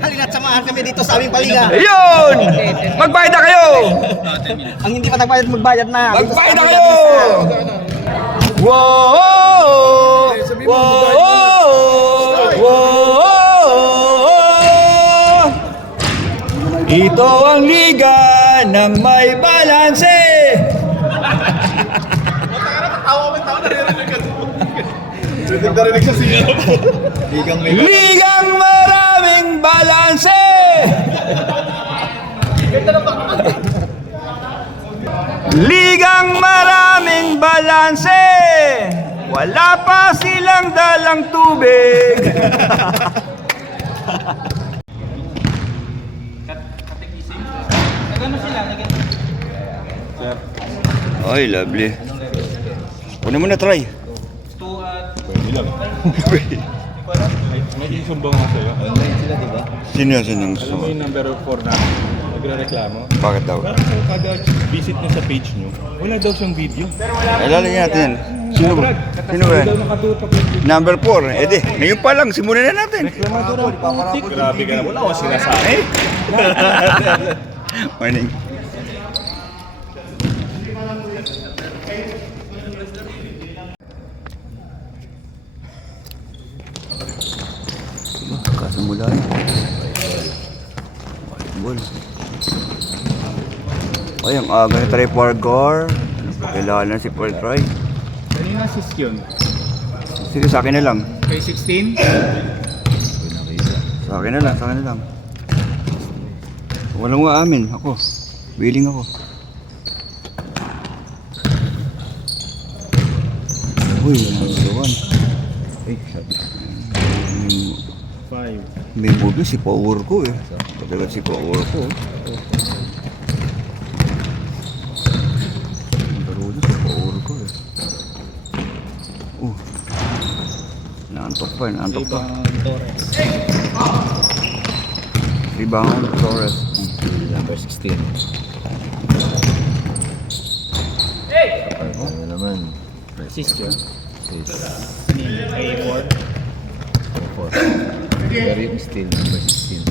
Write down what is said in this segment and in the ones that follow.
Halina't samahan kami dito sa aming paliga. Ayun! Magbayad na kayo! Ang hindi pa nagbayad, magbayad na. Magbayad na kayo! Wow! Ito ang liga ng may balanse. Ligang maraming balanse. Ligang maraming balanse. Wala pa silang dalang tubig. Ay, lovely. Kunin mo na, try. Pwede lang. May isumbong nga sa'yo. Online sila, di ba? Sino yan sinang Alam mo yung number 4 na nagre-reklamo? Bakit daw? Parang kung kada visit nyo sa page nyo, wala daw siyang video. Ay, lalagyan natin yan. Sino ba? Sino ba yan? Daw nakatutok yung video. Number 4. Eh di, ngayon pa lang, simulan na natin. Reklamador ang putik. Grabe ka na. Wala ko sinasabi. Morning. Kasimula yun. Volleyball. Ay, ang aga ni Try Pargar. Ano pa kailangan si Paul Try? Kanina assist yun. Sige, sa akin na lang. Kay 16? Sa akin na lang, sa akin na lang. Walang aamin. Ako. Willing ako. Uy, nagawan. Ay, sabi. 5. May move si power ko eh. Patagal si power ko. Laro na si power ko eh. Naantok pa, naantok pa. Rebound Torres. Number 16. Ano naman? Assist yun. A4. Pero yung steal, number 16.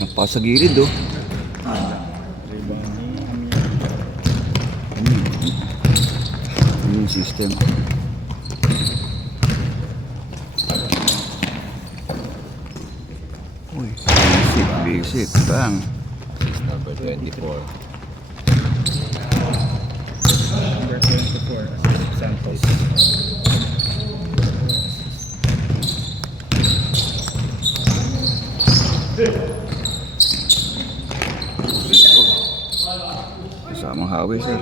Nagpasa gilid oh. Ano yung system? Uy, basic, bang. Number 24. Number 24. Santos. Kasamang hawi sir.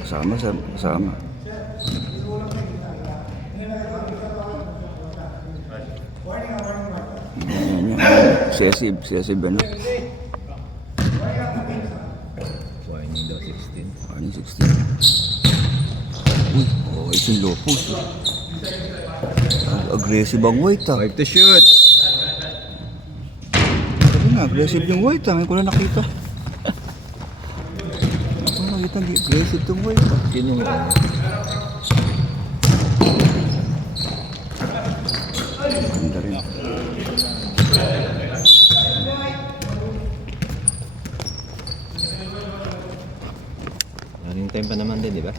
Kasama sir, kasama. Excessive ano? Whining daw 16. Ano 16? Uy, oh, ito yung low post. Aggressive ang white ah. 5 to shoot! Sabi na, aggressive yung white ah. Ngayon ko na nakita. Ako nakita, aggressive yung white ah. Yun yung ano. Ganda rin. Running time pa naman din, di ba?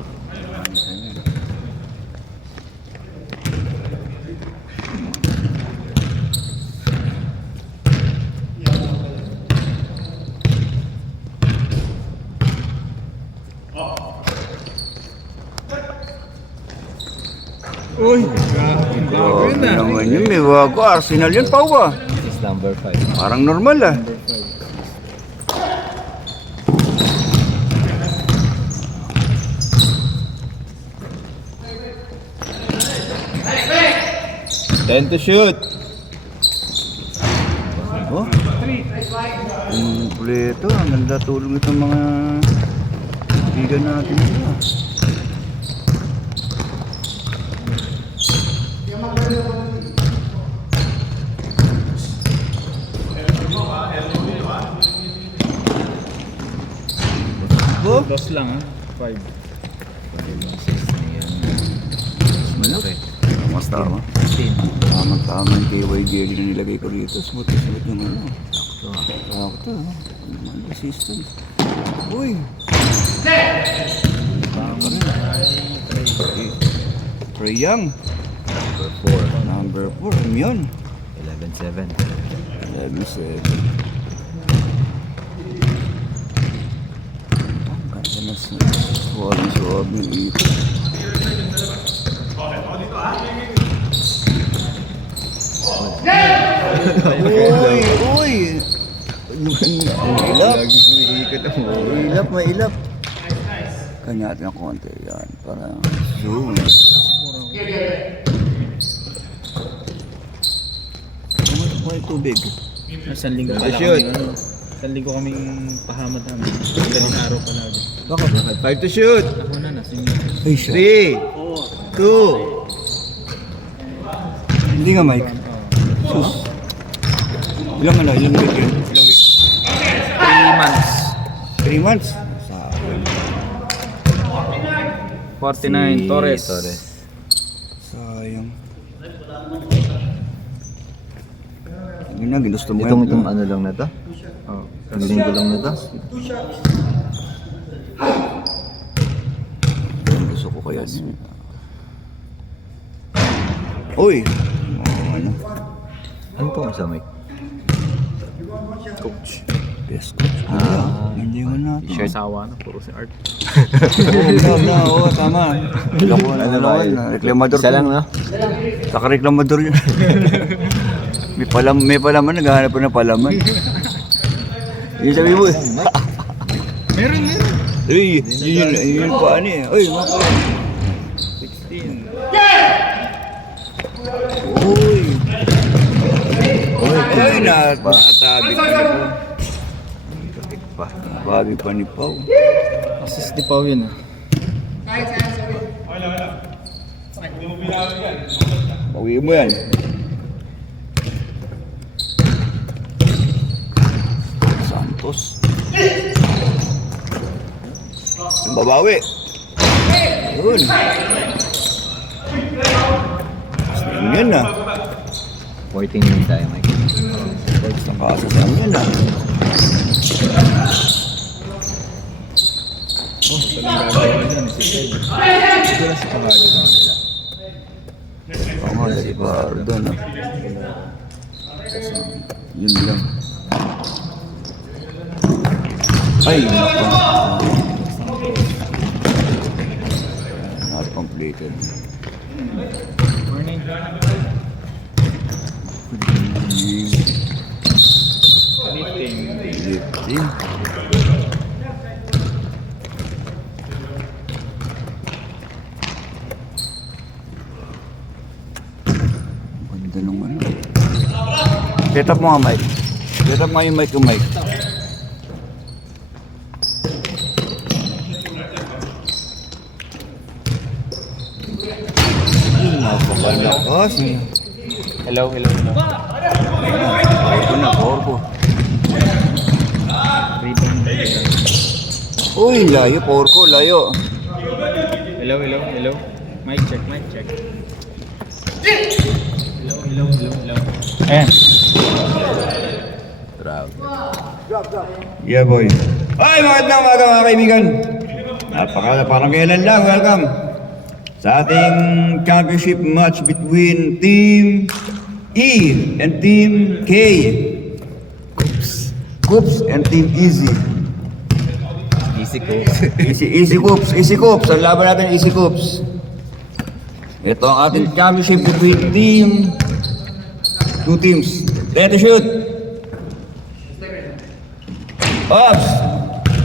Uy! Bago Oh, yun ah. naman yun, may bago. Arsenal yun pa ba? This is number 5. Parang normal ah. Number 10 to shoot! Oh? Kompleto. Ang ganda tulong itong mga bigan natin dito. po? Loss lang ha. 5. Malaki. Mas tama. 15. Tama yung KY jelly na nilagay ko dito. Smooth yung ano. Sakto ah. Sakto. Ano naman, resistance. Uy! Trae Young. Number 4. Number 4. Ano yun? 11-7. 11-7. Ang ganda na suwab ng ito. Uy! Uy! Ilap! Lagi umiikot ang ulo. Ilap, mailap. Kanya natin ng konti yan. Para zoom. Ano po yung tubig? Isang linggo Ganda pala shoot. kami. Isang linggo kaming pahamad namin. Galing araw pala. Bakit? 5 to shoot. Ako na nasa Ay, siya. 3, 2. Hindi nga, Mike. Sus. Ilang ano? Ilang week yun? Ilang week? 3 months. 3 months? 49 Torres. Sayang. Yun na, ginusto mo Itong ano lang na to? Oh. Ang linggo lang na to? Gusto ko kaya. Uy! Ano? Ano pong isa, Mike? Coach. Best coach. Hindi mo natin. Share sawa na. Puro si Art. Oo, tama. Reklamador. Isa lang, no? Naka-reklamador yun. may palaman, naghahanap pa ng palaman. Yun sabi mo. Meron. Uy, yun pa ano eh. Uy, mga palaman. 16. Uy! Uy, natabi pa ni Pau. Babi pa ni Pau. Assist ni Pau yun ah. Bawi mo yan. Santos. Yung babawi. Yun. Slim yan ah. 14 yun tayo, Mike. Sa kasasama yan ah. Talagang gagawin dyan. Siguro sa Camargo lang nila. Tama, si Bardo na. Yun lang. Ay, naku. Not completed. Morning. Lifting. Lifting. Ganda nung ano. Set up mo nga, Mike. Set up nga yung mic, Napakalakas eh. Hello. Ito na, porko. Rebound. Uy, layo, porko, layo. Hello. Mic check. Hello. Ayan. Drag. Yeah, boy. Ay, magandang umaga mga kaibigan. Parang kailan lang, welcome sa ating championship match between Team E and Team K. Coops and Team Easy. Easy ko. Easy Coops. Ang laban natin, Easy Coops. Ito ang ating championship between two teams. Ready to shoot. Ops!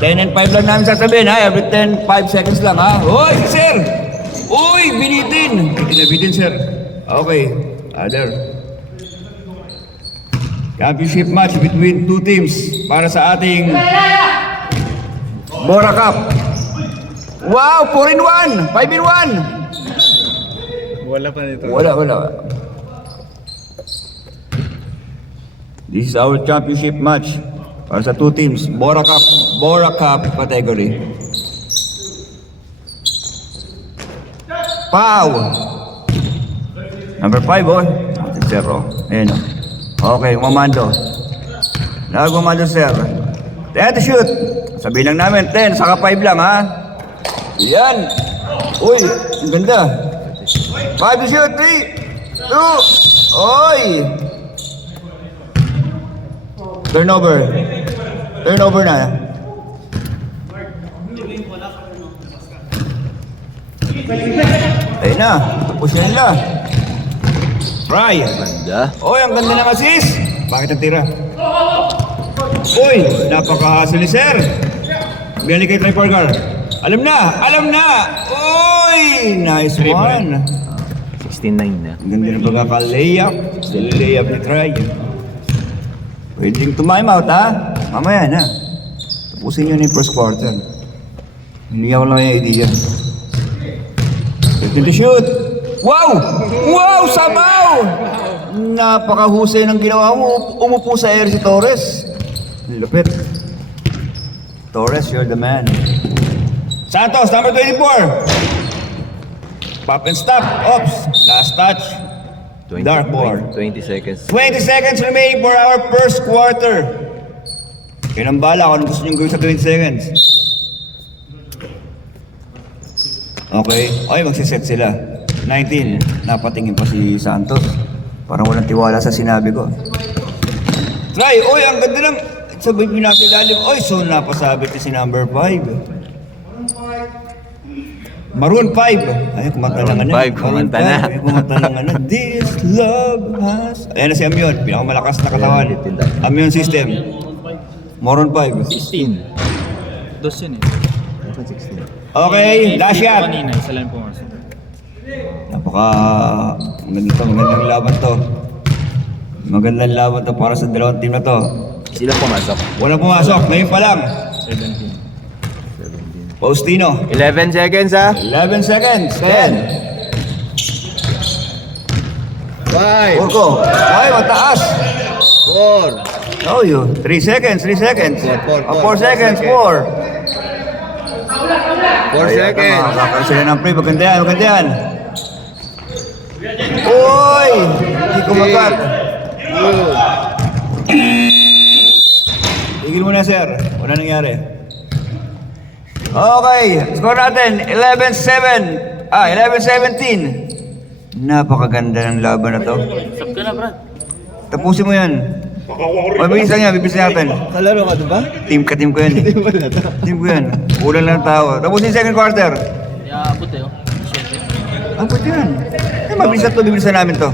10 and 5 lang namin sasabihin ha. Every 10, 5 seconds lang ha. Hoy, sir! Uy, binitin! Binitin, sir. Okay. Other. Championship match between two teams para sa ating Bora Cup. Wow! 4-in-1! 5-in-1! Wala pa nito. Wala. This is our championship match para sa two teams, Bora Cup category. Pau! Number 5, oh. 0. Ayan, oh. Okay, umamando. Nagumando, sir. 10 to shoot. Sabihin lang namin, 10, saka 5 lang, ha? Yan. Uy, ang ganda. 5 to shoot, 3, 2, oy! Turnover. Turnover na. Ayun na, tapos na nila. Try. Ganda. Oy, ang ganda ng assist. Bakit ang tira? Uy, napaka-hustle ni sir. Biyali kay Tripargar. Alam na, alam na. Uy, nice one. 16-9 na. Ang ganda ng pagkaka-layup. Layup ni Try. Pwedeng time out, ha? Mamaya na. Tapusin nyo na yung first quarter. Hindi ako lang yung idea. Pwede to shoot. Wow! Wow! Sabaw! Napakahusay ng ginawa mo. Umupo sa air si Torres. Lupit. Torres, you're the man. Santos, number 24. Pop and stop. Oops. Last touch. 20, Dartboard. 20 seconds. 20 seconds remaining for our first quarter. Yan ang bala kung ano gusto nyo gawin sa 20 seconds. Okay. Okay, magsiset sila. 19. Napatingin pa si Santos. Parang walang tiwala sa sinabi ko. Try! Oy, ang ganda ng... Sabay pinasa ilalim. Oy, so napasabit si number 5. Maroon 5. Ay, kumanta na nga na. Maroon 5, kumanta na. Ay, kumanta na nga na. This love has... Ayan na si Amyon. Pinakamalakas na katawan. Amyon system. Maroon 5. 16. Dos yun eh. 16. Okay, last shot. Kanina, isa lang pumasok. Magandang laban to. Magandang laban to para sa dalawang team na to. Sila pumasok. Walang pumasok, ngayon pa lang. 17. Faustino. 11 seconds, ha? 11 seconds. 10. 5, Urko. Ay, mataas. 4, Oh, you. 3 seconds, 3 seconds. 4 seconds, 4. 4 seconds. Kakaroon sila ng play. Maganda yan, maganda yan. Uy! Hindi kumagat. Tigil mo na, sir. Wala nangyari. Okay, score natin. 11-7. 11-17. Napakaganda ng laban na to. Stop ka na, Brad. Tapusin mo yan. Mabilis lang yan, bibilis natin. Kalaro ka doon ba? Team ko yan eh. Team ko yan. Kulang lang ng tao. Tapusin yung second quarter. Iaabot eh, oh. Ang puti yan. Eh, mabilis na to, bibilisan namin to.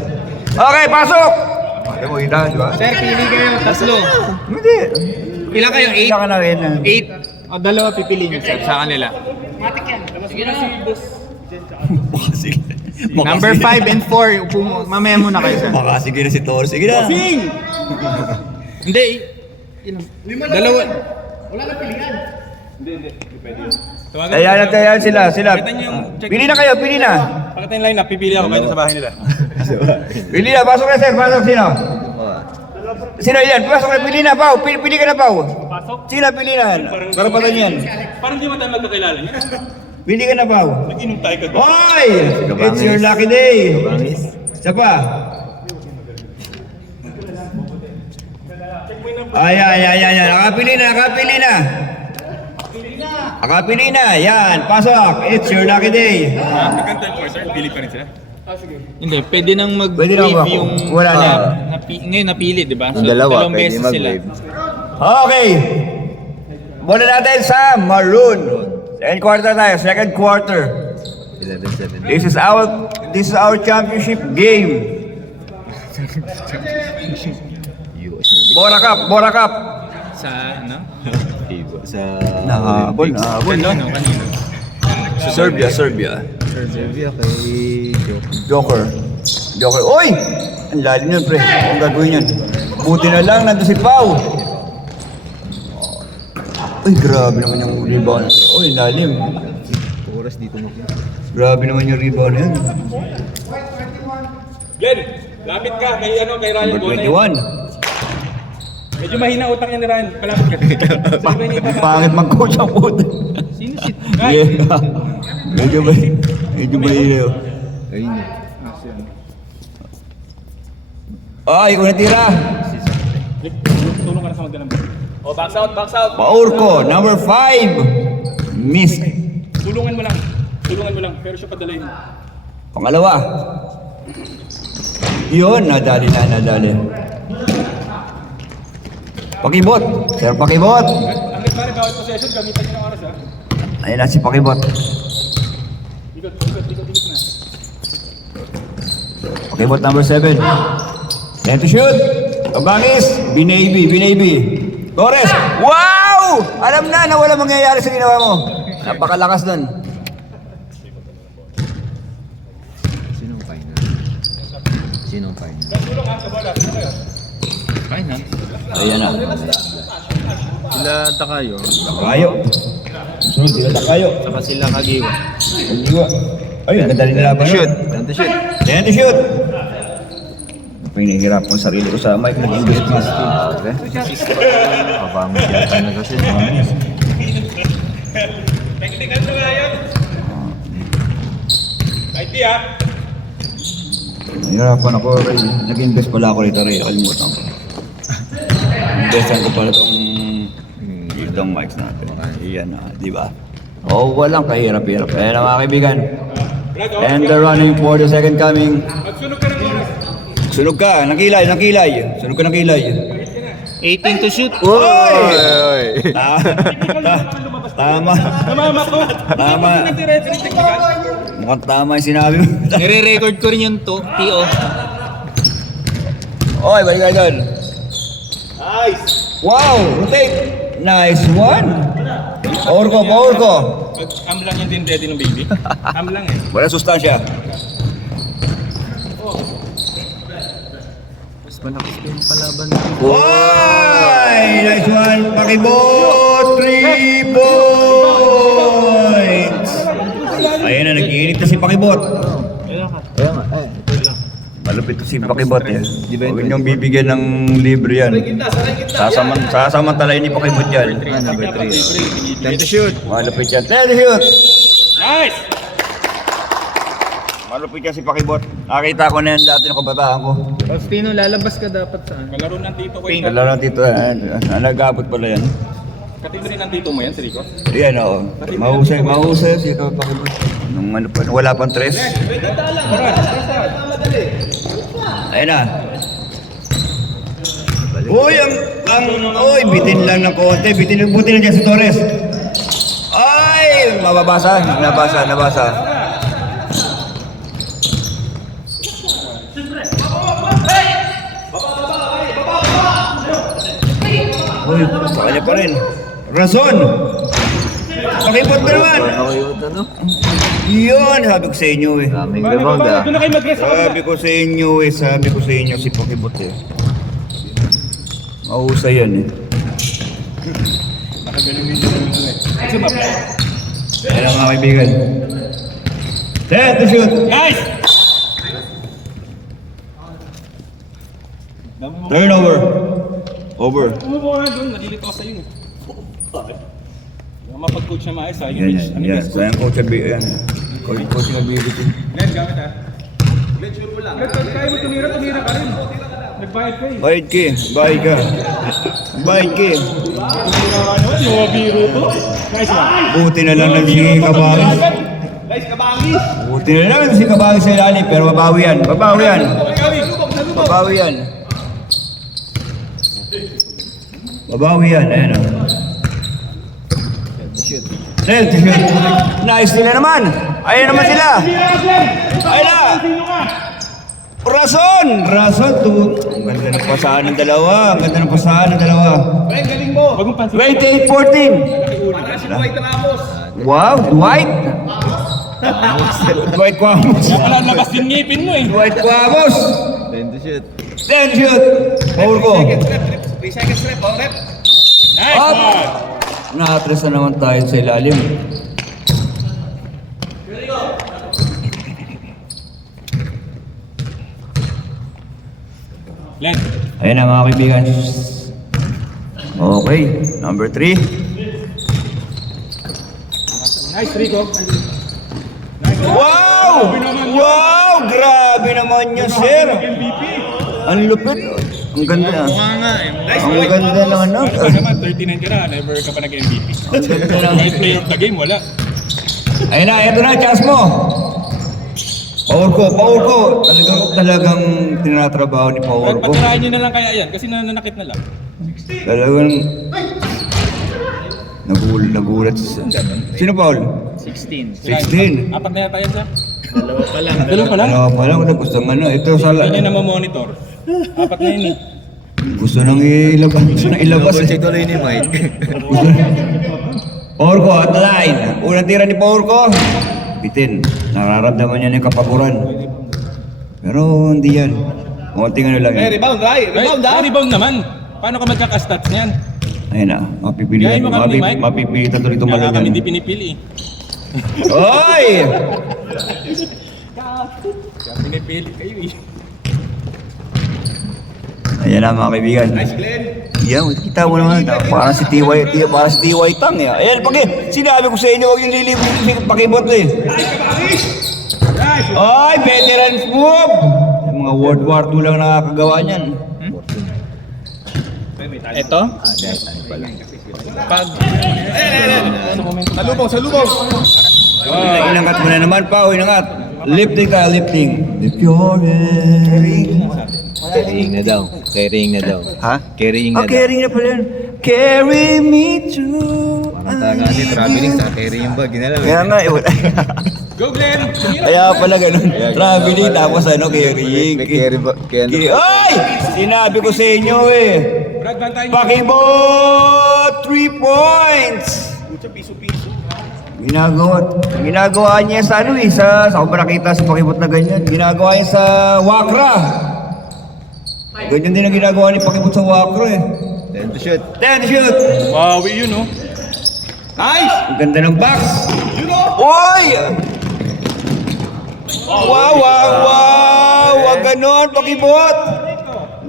Okay, pasok! Ano mo, kita, di ba? Sir, pili kayo, tatlo. Hindi. Pila kayo, 8? Kita ka na rin. 8. O, dalawa pipiliin niyo, sir, sa kanila. Sige na. Sige. Number 5 and 4, mamaya muna kayo, sir. Baka sige na si Torres. Sige na. Hindi, dalawa. Ayan sila. Pili na kayo, pili na. Pakita yung line up, pipili ako kahit sa bahay nila. Pili na, pasok na sir, pasok. Sino? Sino yan? Pasok na, pili na, Pao. Pili ka na, Pao. Pasok? Sino pili na? Karapatan yan. Parang di mo tayo magkakilala niya. Pili ka na, Pao. Nag-inom tayo ka. Hoy! It's your lucky day. Isa pa. Ayan. Nakapili na. Yan, pasok. It's your lucky day. Nagkanta yung quarter, pili pa rin sila. Hindi, pwede nang Pwede na ba mag-wave ako? yung... Wala na. Ngayon napili, di ba? Ang dalawa, dalawang pwede beses sila. mag-wave. Okay. Muna natin sa Maroon. Second quarter. 11-7. This is our championship game. US mo. Bora Cup. Sa, ano? Sa... Nahabol. Kanino, no? Kanino? Serbia. Serbia kay Joker. Uy! Ang lalim yun, pre. Ang gagawin yun. Buti na lang, nandun si Pau. Uy, grabe naman yung rebound. Uy, lalim. oras dito mo. Grabe naman yung rebound yan. Glenn, lapit ka kay Ryan Number Bonay. 21. Medyo mahina utak niya ni Ryan. Palapit ka. Pangit mag-coach ang puto. Sino si... Yeah. Medyo mahina yun. Ay, unang tira. Tulong ka na sa magdalang. Oh, box out, box out. Paurko, number 5. Miss. Tulungan mo lang. Tulungan mo lang. Pero siya padalayin. Pangalawa. Yun, nadali. Pakibot. Sir, pakibot. Ang pare, bawat possession, gamitan niyo ng oras ha. Ayun na si pakibot. Ikot na. Pakibot number 7. Time to shoot. Abangis. Binaby. Torres. Wow! Alam na wala mangyayari sa ginawa mo. Napakalakas nun. Sinong final? Sinong final? Fine, ha? Ayan na. Sila Takayo. Takayo. Sunod sila Takayo. Saka sila Kagiwa. Kagiwa. Ayun, nagdali nila pa Shoot! yun. Time to shoot! Time to shoot. Pinahirap ko sarili ko sa mic ng English class. Okay. Kabangot yata na kasi. Righty ha. Nahirapan ako. Nag-invest pala ako rito rin. Nakalimutan ko. Investan ko pala itong mics natin. Iyan na, di ba? Oh, walang kahirap-hirap. Ayan na mga kaibigan. And they're running for the second coming. Magsunog ka ng oras. Sunog ka, nakilay. Sunog ka ng kilay. 18 to shoot. Oy! Tama. Tama. Mukhang tama yung sinabi mo. Nire-record ko rin yung TO. Oy, balik ka doon. Nice! Wow! Rotate! Nice one! Power ko. Am lang yung din daddy ng baby. Am lang eh. Wala sustansya. Mas malakas pa yung palaban. Oy! Nice one! Pakibot! 3 points! Ayan na, nag-iinit na si Pakibot. Kaya nga, Malupit to si Pakibot eh. Di ba Huwag niyong bibigyan ng libre yan. Sasamantalayin ni Pakibot yan. number 3. Time to shoot! Malupit yan. Time to shoot! Nice! Malupit yan si Pakibot. Nakita ko na yan dati ng kabataan ko. Faustino, lalabas ka dapat saan? Kalaro ng tito ko Pink. yun. Dala lang dito. Nag-abot pala yan. Katito rin ng tito mo yan, si Rico. Ayan oo. Mahusay si Pakibot. Nung ano pa, wala pang tres. Ayan na. Uy, uy, bitin lang ng konti. Buti lang dyan si Torres. Ay, mababasa. Nabasa. Uy, sa kanya pa rin. Rason! Pakipot na naman! Nakayot ano? Yun, sabi ko sa inyo eh. Daming rebound ah. Doon na kayo mag-rest. Sabi ko sa inyo si Pakibot eh. Mahusay yan eh. Ayan ang mga kaibigan. Set to shoot! Nice! Turnover! Over. Umubo ka doon, nalilito ka sa'yo. Mapag-coach na maayos ha. Yan. Sayang coach na yan. Coach na bibitin. Glenn, gamit ha. Glenn, sure mo lang. Glenn, kaya mo tumira ka rin. Nagbayad ka eh. Bayad ka. Yung mabiro to. Nice one. Buti na lang si Kabangis. Guys, kabangis! Buti na lang si Kabangis sa ilalim. Pero babawi yan. Ayan o. Set to shoot. Nice nila naman. Ayan naman sila. Ayan na. Rason. Ang ganda ng pasahan ng dalawa. Glenn, galing mo! Wag mong pansin. 28-14. Wow, Dwight. Dwight Quamos. Wala labas din ngipin mo eh. Dwight Quamos. Time to shoot! Then shoot. Power ko. 3 seconds rep, oh rep. Nice Up. one! Nakatres na naman tayo sa ilalim. Glenn, Ayan na mga kaibigan. Okay, number 3. nice Rico. Wow! Wow! Grabe naman yun, sir! MVP. Ang lupit. Ang ganda. Mukha nga eh. Ang ganda ng ano. Ano pa naman, 39 ka na, never ka pa nag-MVP. Ang ganda ng... Kahit player of the game, wala. Ayun na, eto na, chance mo. Power ko. Talagang tinatrabaho ni Power ko. Patirahin nyo na lang kaya yan, kasi nananakit na lang. Talagang... Nagulat. Sino Paul? 16. 16. Apat na yata yan, sir. Dalawa pa lang. Dalawa pa lang? Ano pa lang, gusto ng ano, ito sa... Hindi na mamonitor. Apat na yun eh. Gusto nang ilabas. Check tuloy ni Mike. Power ko, at the line. Unang tira ni Power ko. Bitin. Nararamdaman niya yung kapaguran. Pero hindi yan. Konting ano lang yan. Rebound, right? Rebound, Ay, rebound naman. Paano ka magkakastats niyan? Ayun na, Gayahin mo kami ni Mike. mapipilitan tuloy Kaya tumalon kami yan. hindi pinipili. Oy! Kaya pinipili kayo eh. Ayan na mga kaibigan. Nice, Glenn. Yan, kita mo naman. Parang si TY Tang eh. Ayan, sinabi ko sa inyo, huwag yung lilibig pakibot eh. Ay, veterans move! Yung mga World War II lang nakakagawa niyan. Ito? Pag... Salubong! Inangat mo na naman pa, inangat. Lifting tayo, lifting. Lift your head. Carrying na daw. Ha? Carrying na daw. Carrying na pala yun. Carry me through. Parang taga kasi traveling sa carrying yung bag. Yun na lang. Kaya nga, Go, Glenn! kaya pala ganun. Traveling, tapos ano, carrying. May carry ba? Kaya ano? Ay! Sinabi ko sa inyo eh. Brad, bantayin nyo. Pakibot! 3 points! Ginagawa niya sa ano eh, sa ako ba nakita si Pakibot na ganyan? Ginagawa niya sa Wakra. Ganyan din ang ginagawa ni Pakibot sa Wakra eh. 10 to shoot. 10 shoot! Wow, yun oh. Nice! Ang ganda ng box! Oy! Wow! Wag ganon, Pakibot!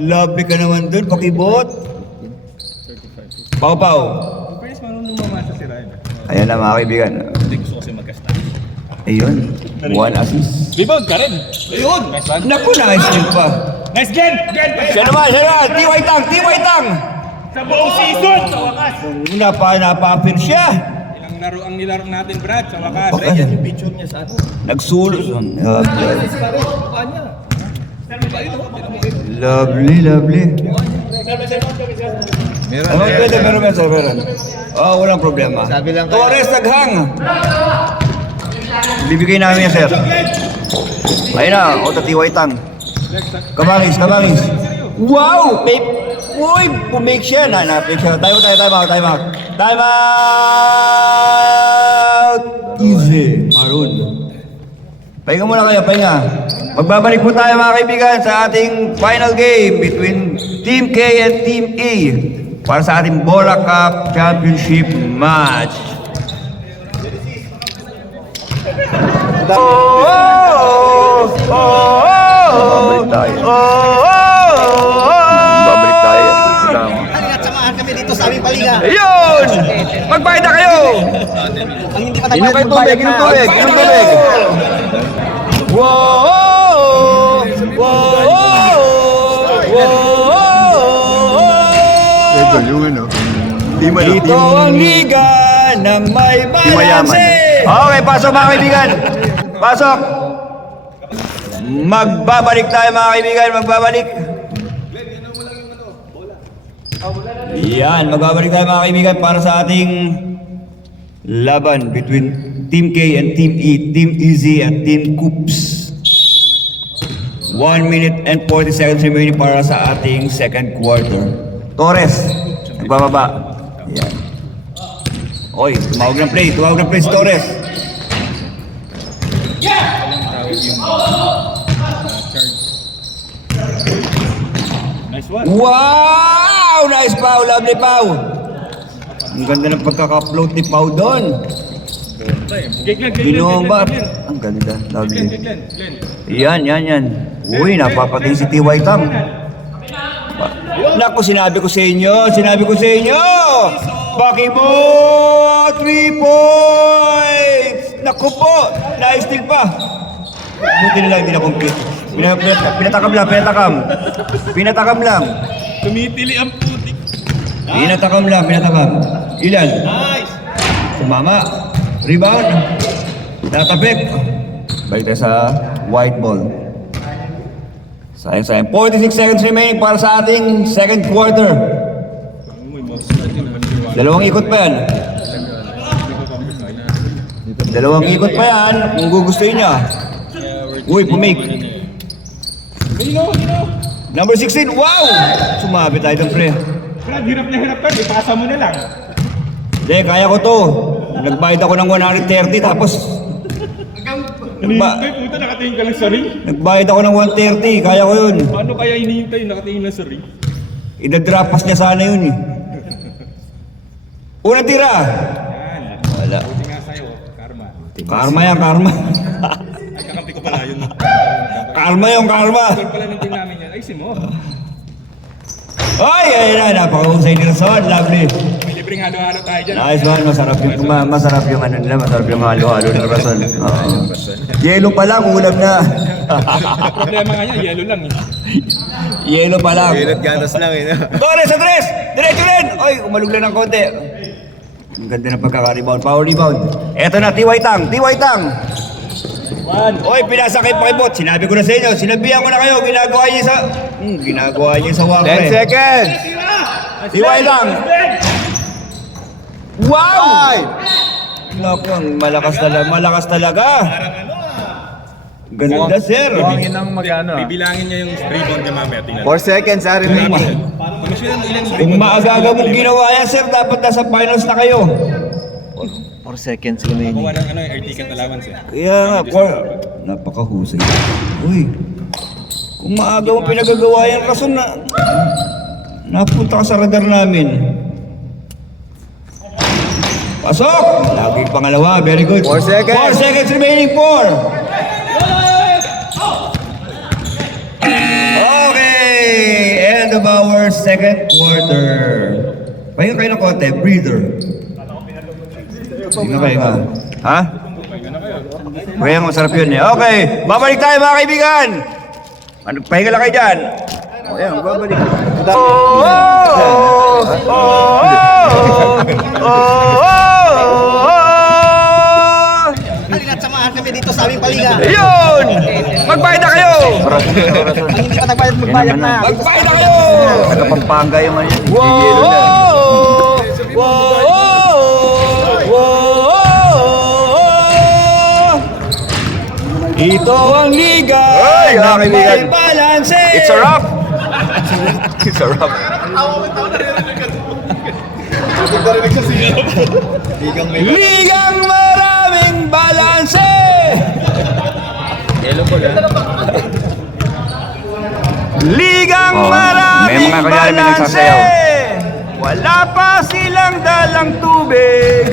Labi ka naman dun, Pakibot. Pau. First, marunong mamasa si Ryan. Ayan na mga kaibigan. Hindi gusto kasi magkasta. Ayun, 1 assist. Rebound ka rin. Ayun! Nice one. Naku, naka-skill pa. Nice, Glenn! Siya naman! TY Tang! Sa buong season! Sa wakas! Napa-apir siya. Ilang laro ang nilaro natin, Brad, sa wakas. Okay. Yung picture niya sa ano. Nagsulos. Lovely. Meron. Ano, meron. Oh, walang problema. Sabi lang kayo. Torres, naghang. Bibigay namin yan, sir. Ayun na, o TY Tang. Kabangis. Wow! Uy, pumake siya. Napake siya. Time out. Time out! Easy. Maroon. Pahinga muna kayo, pahinga. Magbabalik po tayo mga kaibigan sa ating final game between Team K and Team E para sa ating Bola Cup Championship match. Babalik tayo. Halina't samahan kami dito sa aming paliga. Ayun! Magbayad na kayo! Ang hindi pa Inom kayo tubig, inom tubig. Wow! Ito yung ano. Ito ang liga na may balanse. Okay, pasok mga kaibigan. Pasok. Magbabalik tayo mga kaibigan, magbabalik. Yan, magbabalik tayo mga kaibigan para sa ating laban between Team K and Team E, Team Easy at Team Coops. 1 minute and 40 seconds remaining para sa ating second quarter. Torres, nagbababa. Yan. Oy, tumawag ng play si Torres. Nice one. Wow! Nice Pau, lovely Pau. Ang ganda ng pagkaka-upload ni Pau doon. Glenn. Binomba. Ang ganda, lovely. Glenn. Yan. Uy, napapating si TY Tang. Naku, sinabi ko sa inyo. Pakibot! 3 points! Naku po, na-steal pa. Buti na lang, hindi na complete. Pinatakam lang, pinatakam. Pinatakam lang. Tumitili ang putik. Pinatakam lang, pinatakam. Ilan? Nice! Sumama. Rebound. Natapik. Balik tayo sa white ball. Sayang. 46 seconds remaining para sa ating second quarter. Dalawang ikot pa yan. Dalawang ikot pa yan kung gugustuhin niya. Uy, pumik. Number 16, wow! Sumabi tayo doon, pre. Brad, hirap na hirap ka. Ipasa mo na lang. Hindi, kaya ko to. Nagbayad ako ng 130 tapos Hinihintay, puta, nakatingin ka lang sa ring. nagbayad ako ng 130, kaya ko yun. Paano kaya hinihintay, nakatingin lang sa ring? Idadropas niya sana yun eh. Unang tira. Wala. Buti nga sa'yo, karma. Karma yan, karma. Ay, kakampi ko pala yun. Karma yung karma. Tol pala ng team namin yan. Ayusin mo. Ay, ayun na, napakahusay ni Rason. Lovely. May libreng halo-halo tayo dyan. Nice one, masarap yung ano nila, masarap yung halo-halo ni Rason. Yelo pa lang, ulam na. Problema nga yan, yellow lang eh. Yelo pa lang. ganas lang eh. Torres sa tres! Diretso rin! Ay, umalog lang ng konti. Ang ganda ng pagkaka-rebound. Power rebound. Eto na, T.Y. Tang. Oy, pinasakit pa kay Bot. Sinabi ko na sa inyo. Sinabihan ko na kayo. Ginagawa niya sa wakre. 10 seconds! T.Y. Tang. Wow! Naku, ang malakas talaga. Ganda, sir. Buhangin ng mag-ano. Bibilangin niya yung rebound niya mamaya. Tingnan. 4 seconds, remaining. Kung maaga mong ginawa yan, sir, dapat nasa finals na kayo. 4 seconds remaining. Kuha ng air ticket allowance eh. Kaya nga, napakahusay. Uy, kung maaga mo pinagagawa yan, Rason na napunta ka sa radar namin. Pasok! Laging pangalawa, very good. 4 seconds. 4 seconds remaining, 4. Okay, end of our second quarter. Pahinga kayo ng konti, breather. Pahinga. Ha? Pahinga, masarap yun eh. Okay, babalik tayo mga kaibigan. Pahinga lang kayo dyan. O yan, babalik. Halina't samahan kami dito sa aming paliga. Ayun! Magbayad na kayo! Ang hindi pa nagbayad, magbayad na. Magbayad na kayo! Nagpampanga yung ano yun. Ito ang liga Ay, mga ng kaibigan. may balanse. It's a wrap! It's a wrap. Ligang maraming balanse. Ligang may maraming mga kunyari may balanse. nagsasayaw. Wala pa silang dalang tubig.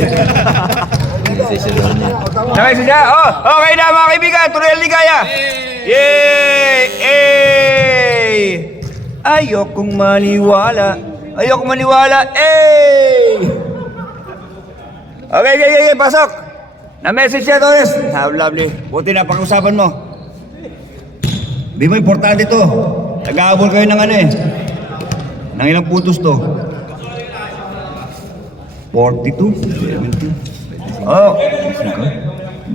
Nakay siya? Oh, okay na mga kaibigan. Tuloy ang ligaya. Yay! Yay! Ayokong maniwala. Ayokong maniwala. Okay, pasok. Na-message siya, Torres. Lovely. Buti na pag-usapan mo. Di mo importante to. Nag-aabol kayo ng ano eh. Nang ilang puntos to? 42, 70. Oh.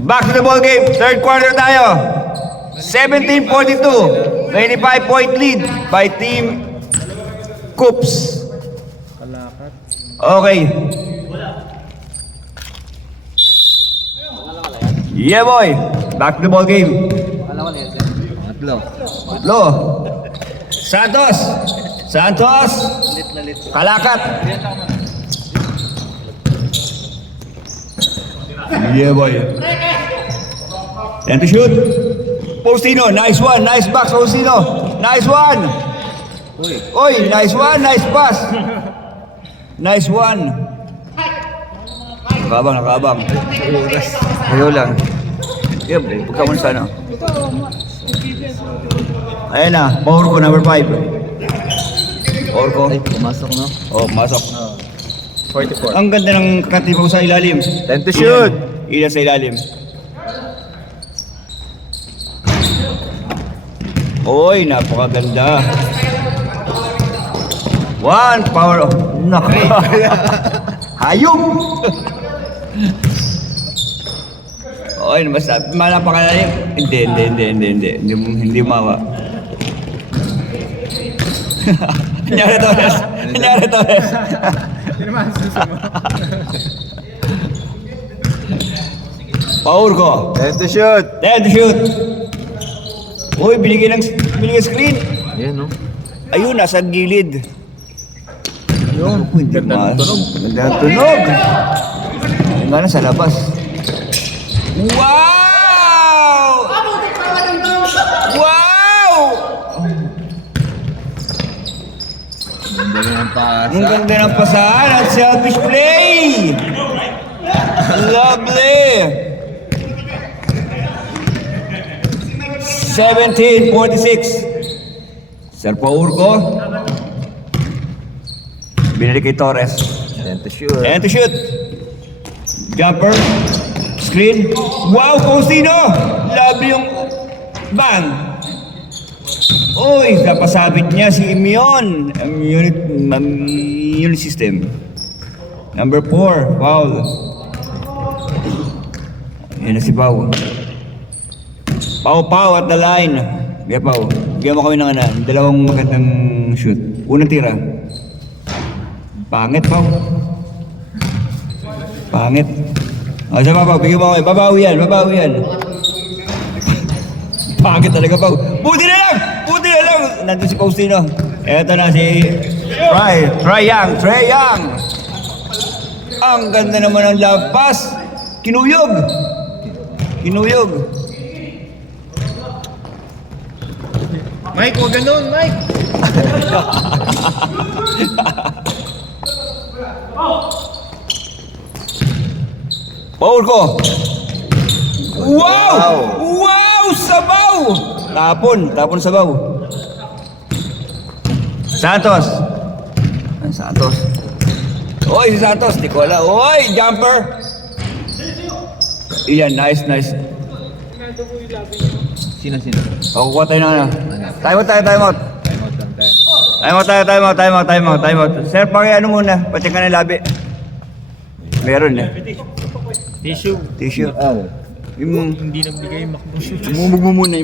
Back to the ball game. Third quarter tayo. 17-42. 25-point lead by Team Coops. Okay. Yeah, boy. Back to the ball game. Tatlo. Santos. Kalakat. Yeah, boy. And to shoot. Postino, nice one. Nice box, Postino. Nice one. Oy, nice one. Nice pass. Nice one. Nakabang. Ayaw lang. Yeah, huwag ka muna sana. Ayan na, Maurko, number 5. Maurko. Ay, pumasok no? Oh, masok. 44. Ang ganda ng katipaw sa ilalim. 10 to shoot. Ilan sa ilalim. Oy, napakaganda. One power. Naku. Hayop. Oy, mas napakalalim. Hindi mawa. Nyari Torres. Hindi naman susunod. Power ko. Time to shoot. Time to shoot. Uy, binigyan screen. Yan, no? Ayun, nasa gilid. Ayun, hindi Ganda ng tunog. Ganda ng tunog. Yung nga na sa labas. Wow! Wow! Ganda na ng pasa. Ang ganda ng pasahan at selfish play! Lovely! 17-46. Sir Paur ko. Binili kay Torres. Time to shoot. And to shoot. Jumper. Screen. Wow, Faustino! Lovely yung bang! Uy, napasabit niya si Imion. Immune system. Number 4, foul. Yan na si Pau. Pau at the line. Kaya Pau, bigyan mo kami ng dalawang magandang shoot. Unang tira. Pangit, Pau. Pangit. O, sa Pau, bigyan mo kami. Babawi yan. Pangit talaga, Pau. Buti na lang! Nandun si Faustino. Eto na si Trey Young. Ang ganda naman ng love pass. Kinuyog. Mike, huwag ganun, Mike! Paul ko. Wow! Sabaw! Tapon sabaw. Santos. Oy, si Santos, di ko alam. Oy, jumper. Iyan, nice. Sino? Kukuha tayo ng Time out. Time out. Sir, ano muna? Pati ka ng labi. Meron eh. Tissue. Oh. Hindi nagbigay makbo. Imumug mo muna.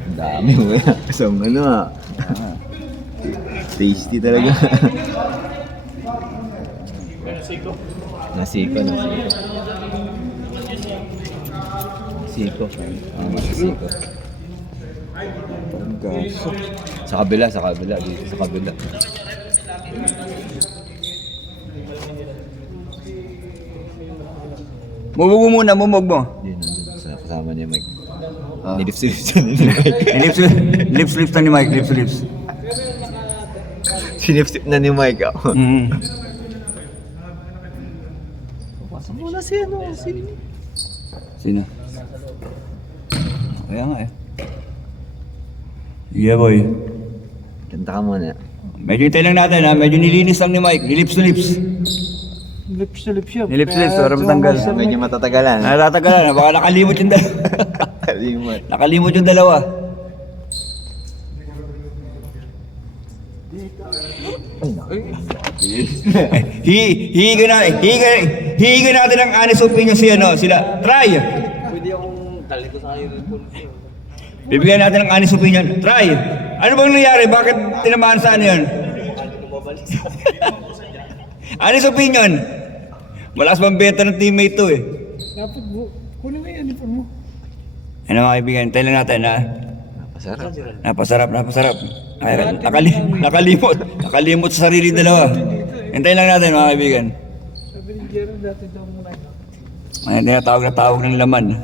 Ang dami mo yan. Isang tasty talaga. Nasiko. Sa kabila. Dito sa kabila. Mumug mo. Yun, nandun sa kasama niya Mike. Nilips-lips niya ni Mike. Lips na ni Mike, lips. Sinipsip na ni Mike. Pasok mo na si Sino? Kaya nga eh. Yeah, boy. Kanta ka muna. Medyo hintay lang natin ha. Medyo nilinis lang ni Mike. Nilips to lips. Nilips, para matanggal. Medyo matatagalan. Natatagalan. Baka nakalimot yung dalawa. Kalimot. Nakalimot yung dalawa. Hihiga natin ang honest opinion sila. Try! Pwede akong dali ko sa kayo. Bibigyan natin ng honest opinion. Try! Ano bang nangyari? Bakit tinamaan sa ano yun? Honest opinion. Malakas bang beta ng teammate to eh. Dapat kunin mo yung uniform mo. Ano mga kaibigan, tayo lang natin ha. Masarap. Napasarap. Ay, nakalimot sa sarili dalawa. Hintayin lang natin mga kaibigan. Sabi ni Jerome dati daw muna. Ay, tinatawag ng laman.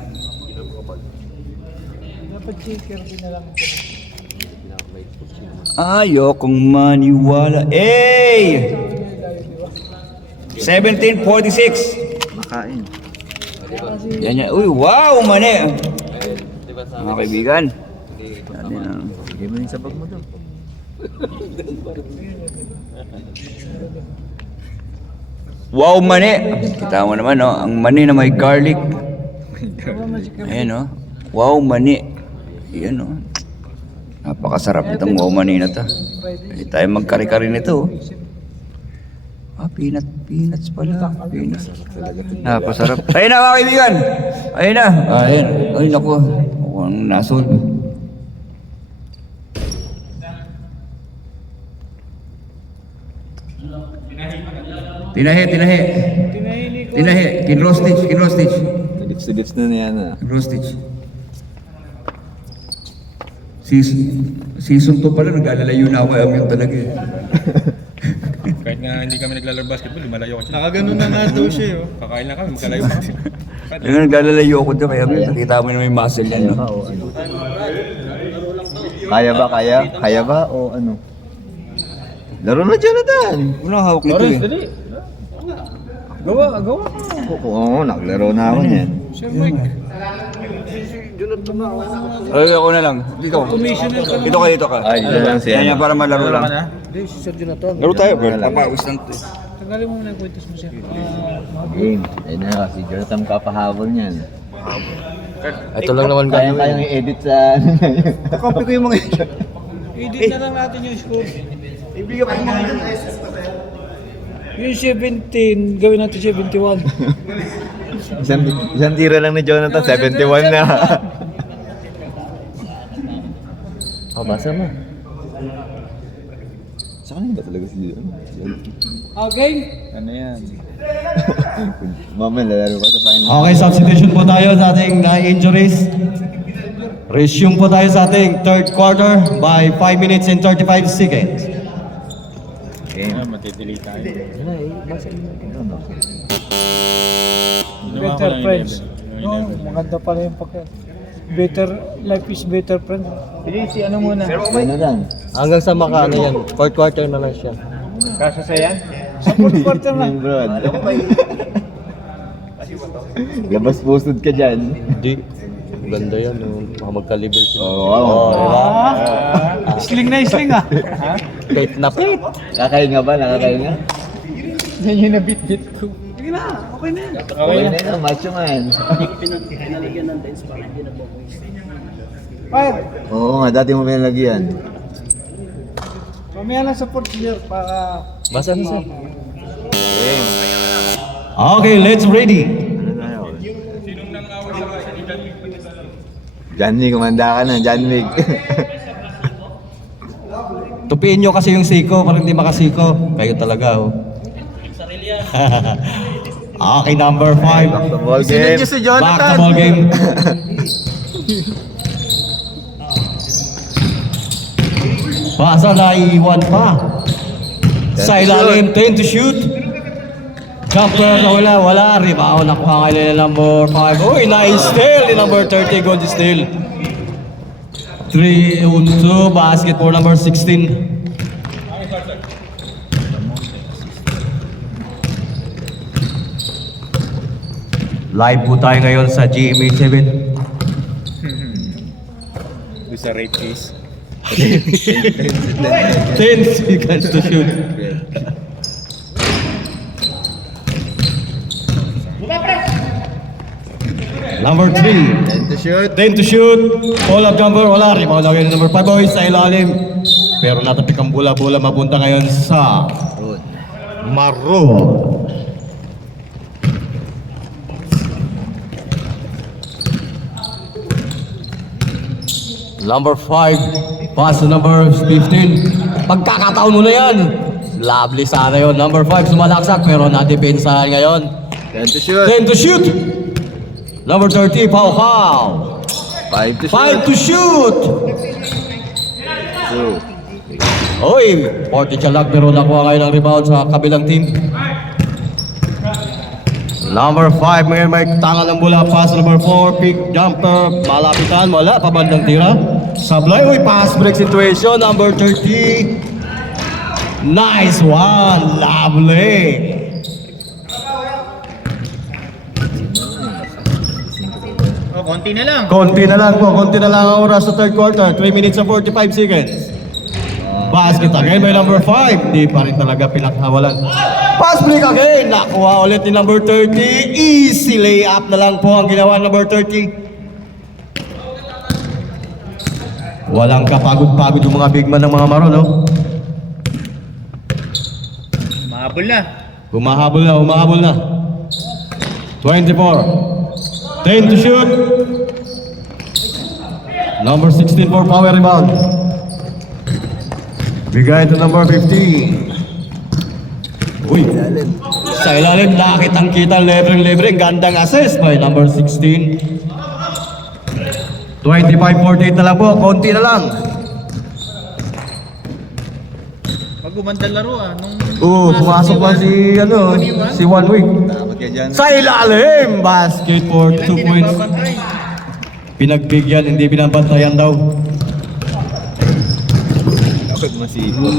Dapat shaker din na lang. Ayokong maniwala. Hey! 17:46. Makain. Yan. Uy, wow, mani. Mga kaibigan. Bigay mo rin sa bag mo daw. Wow, mani! Kita mo naman, no? Ang mani na may garlic. Ayan, no? Wow, mani. Ayan, no? Napakasarap itong wow mani na to. Pwede tayo magkari-kari nito. Peanuts pala. Peanuts. Napasarap. Ayun na, mga kaibigan! Ayun na! Ayun. Ay, naku. Ang nasol. Tinahe. Kinrostage. Silits na niya na. Kinrostage. Season 2 pala, nag-alalayo na ako. Yun talaga eh. Kahit nga hindi kami naglalaro basketball, lumalayo ako. Nakaganon na nga daw siya, oh. Kakain lang kami, magkalayo pa. Yung nag-alalayo ako doon, kaya nakita mo na may muscle yan, no? Kaya ba? Kaya ba? O ano? Laro na, Jonathan! Wala hawak nito eh. Gawa. Oo, naglaro na ako niyan. Sir Mike. Ay, ako na lang. Ikaw. Dito ka. Ay, dito lang siya. Kaya para malaro lang. Hindi, si Sir Jonathan. Laro tayo, bro. Papawis lang to. Tagalin mo muna yung kwentos mo, sir. Game. Ayun na, si Jonathan kapahabol niyan. Ito lang naman Kayang i-edit sa... Copy ko yung mga ito. Edit na lang natin yung score. Ibigay ko yung mga ito. Yung 17, gawin natin 71. Isang tira lang ni Jonathan, 71 na. Basa mo. Sa kanila ba talaga si Okay? Ano yan? Mama, lalaro ka sa final. Okay, substitution po tayo sa ating injuries. Resume po tayo sa ating third quarter by 5 minutes and 35 seconds. Matitili tayo. Better friends. No, maganda pala yung pagka. Better, life is better friends. Si ano muna? Ano lang? Hanggang sa maka, ano yan, fourth quarter na lang siya. Kaso sa yan? Sa fourth quarter na. Bro. Labas pusod ka dyan. Hindi. Ganda yan, baka magka-level sila. Sling na sling ah. Kahit na pit. Kakahinga ba? Nakakahinga? Yan yung nabit-bit ko. Sige na, okay na yan. Okay na yun, macho man. Fire! Oo nga, dati mo pinalagyan. Mamaya lang sa fourth year para... Basa na siya. Okay, let's ready. John Wick, kumanda ka na, John Wick. Tupiin nyo kasi yung siko para hindi makasiko. Kayo talaga, oh. Okay, number 5. Ball game. Si Back to ball game. Basa na iiwan pa. Sa ilalim, 10 to shoot. Jumper na wala. Rebound nakuha kay number 5. Uy, nice steal ni number 30. Good steal. 3-2 basket for number 16. Live po tayo ngayon sa GMA 7. Doon sa rape case. 10 seconds to shoot. Number 3. 10 to shoot. 10 to shoot. Pull-up jumper. Wala. Rebound na ngayon number 5. Boys sa ilalim. Pero natapik ang bola-bola. Mapunta ngayon sa Maroon. Number 5. Pass to number 15. Pagkakataon mo na yan. Lovely sana yon. Number 5 sumalaksak pero na-depensahan ngayon. 10 to shoot. 10 to shoot. Number 30, Pau Pau. 5 to shoot. 5 to shoot. 2. Oy, 40 tsalag pero nakuha ngayon ang rebound sa kabilang team. Number 5, ngayon may tangan ng bola. Pass number 4, pick, jumper, malapitan, wala, pabandang tira. Sablay, uy, pass break situation. Number 30. Nice one, lovely. Konti na lang. Konti na lang po, konti na lang ang oras sa third quarter. 3 minutes and 45 seconds. Basket again by number 5. Di pa rin talaga pinakawalan. Pass break again. Nakuha ulit ni number 30. Easy layup na lang po ang ginawa number 30. Walang kapagod-pagod yung mga big man ng mga Maroon, no? Mahabol na. Humahabol na. 24. 10 to shoot. Number 16 for power rebound. Bigay to number 15. Uy, sa ilalim nakitang-kita lebreng-lebreng gandang assist by number 16. 25-48 na lang po, konti na lang. Pag gumanda laro nung Pumasok lang si One Week. Dapat ka dyan. Sa ilalim, basket for 2 points. Pinagbigyan, hindi binabantayan daw. Dapat masipot.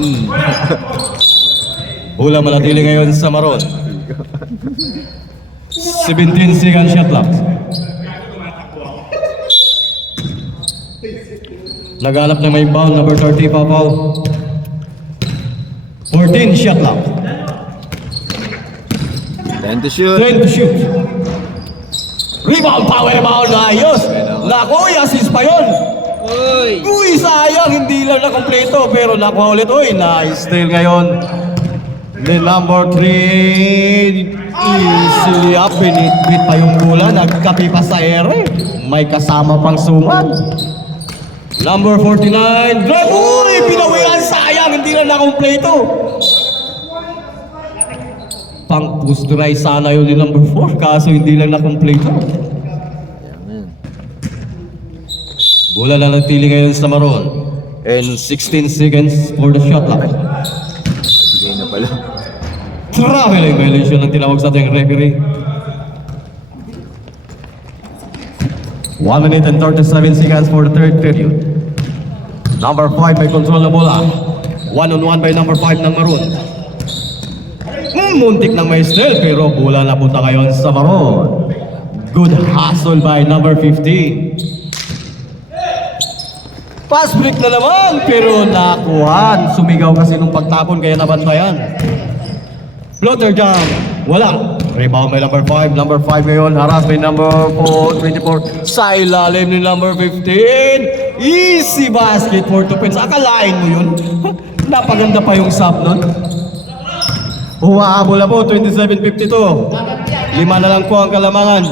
Hula manatili ngayon sa Maroon. 17 second shot clock. Naghanap na may foul, number 30, Papaw. 14 shot clock. 10 to shoot. 10 to shoot. Rebound, power rebound, ayos. Naku, assist pa yun. Uy, sayang, hindi lang na kompleto, pero nakuha ulit. Uy, nice steal ngayon. The number 3, easily up, binitbit pa yung bola, nagkapi pa sa ere. May kasama pang suman. Number 49, grab, uy, pinawian, sayang, hindi lang na kompleto. Pang posterized sana yun ni number 4, kaso hindi lang na kompleto. Bola na natili ngayon sa Maroon. And 16 seconds for the shot clock. Bigay na pala. Traveling violation ang tinawag sa ating referee. 1 minute and 37 seconds for the third period. Number 5 may control na bola. 1-on-1 by number 5 ng Maroon. Muntik ng may steal pero bola napunta ngayon sa Maroon. Good hustle by number 15. Pass break na naman, pero nakuhan. Sumigaw kasi nung pagtapon, kaya nabantayan. Floater jump, wala. Rebound by number 5. Number 5 ngayon, harass by number 24. Sa ilalim ni number 15. Easy basket for 2 points. Akalain mo yun? Napaganda pa yung sub nun. Huwahabol na po, 27-52. 5 na lang po ang kalamangan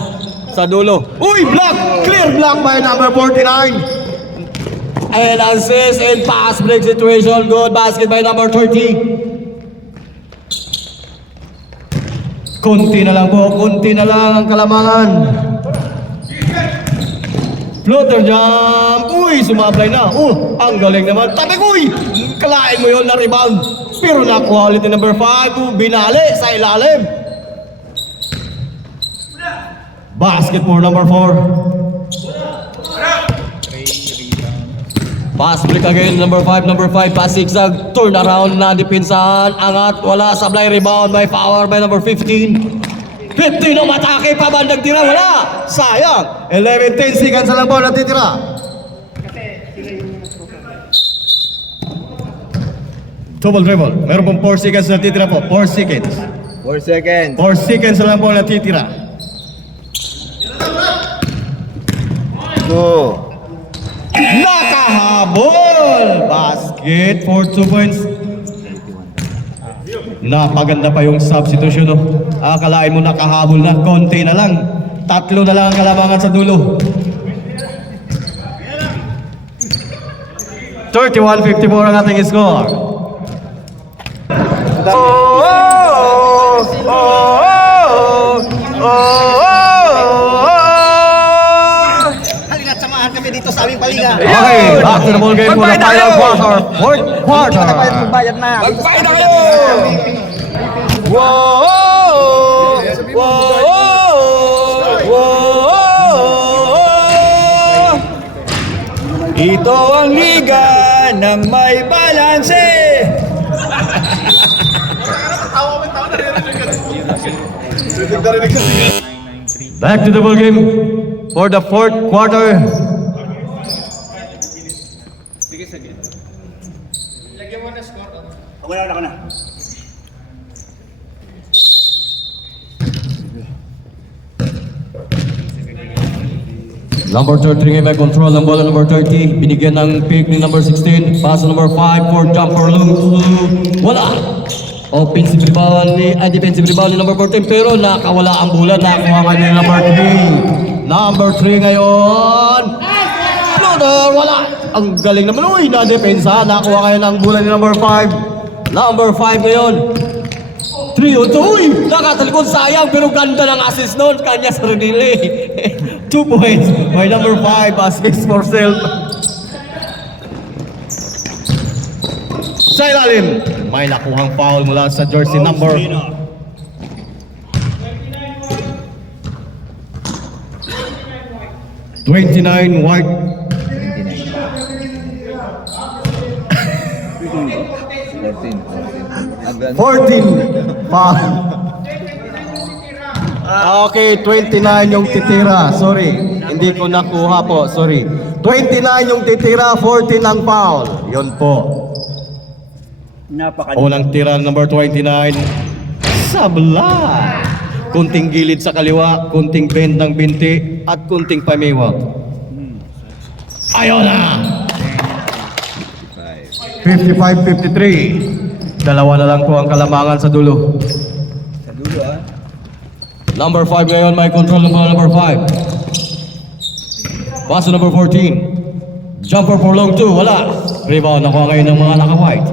sa dulo. Uy, block! Clear block by number 49. And assist and pass break situation. Good basket by number 30. Kunti na lang po, kunti na lang ang kalamangan. Floater jump. Uy, sumablay na. Ang galing naman. Tabi, uy! Kalain mo yun na rebound. Pero nakuha ulit ni number 5. Binali sa ilalim. Basket for number 4. Pass break again, number 5, pass zigzag, turn around na dipinsahan, angat, wala, sablay, rebound by power by number 15. 15 ang matake, pabandang tira, wala, sayang. 11-10 seconds na lang po natitira. Double dribble, meron pong 4 seconds natitira po, 4 seconds. 4 seconds. 4 seconds na lang po natitira. Go. Nakahabol! Basket for 2 points. Napaganda pa yung substitution, no? Akalain mo nakahabol na, konti na lang. 3 na lang ang kalamangan sa dulo. 31-54 ang ating score. Okay, back to the ball game for the final quarter. Fourth quarter. Magbayad na. Magbayad na kayo! Whoa! Whoa! Whoa! Ito ang liga ng may balanse! Back to the ball game for the fourth quarter. Number 33 ngayon may control ng bola. Number 30, binigyan ng pick ni number 16. Pass to number 5 for jumper loop. Wala. Offensive rebound defensive rebound ni number 14 pero nakawala ang bola. Nakuha ka ni number 3. Number 3 ngayon. Floater, wala. Ang galing naman. Uy, na-depensa. Nakuha kayo ng bola ni number 5. Number 5 ngayon. 3-2. Uy, nakatalikod, sayang. Pero ganda ng assist noon. Kanya sarili. 2 points by number 5. Assist for self. Sa ilalim, may nakuhang foul mula sa jersey number 29 white. 14 foul. Okay, 29 yung titira. Sorry, hindi ko nakuha po. Sorry. 29 yung titira, 14 ang foul. Yun po. Unang tira number 29. Sablay. Kunting gilid sa kaliwa, kunting bend ng binti, at kunting pamiwag. Ayaw na! 55-53. Dalawa na lang po ang kalamangan sa dulo. Sa dulo ah. Number 5 ngayon, may control ng bola number 5. Pass to number 14. Jumper for long 2, wala. Rebound, nakuha ngayon ng mga naka-white.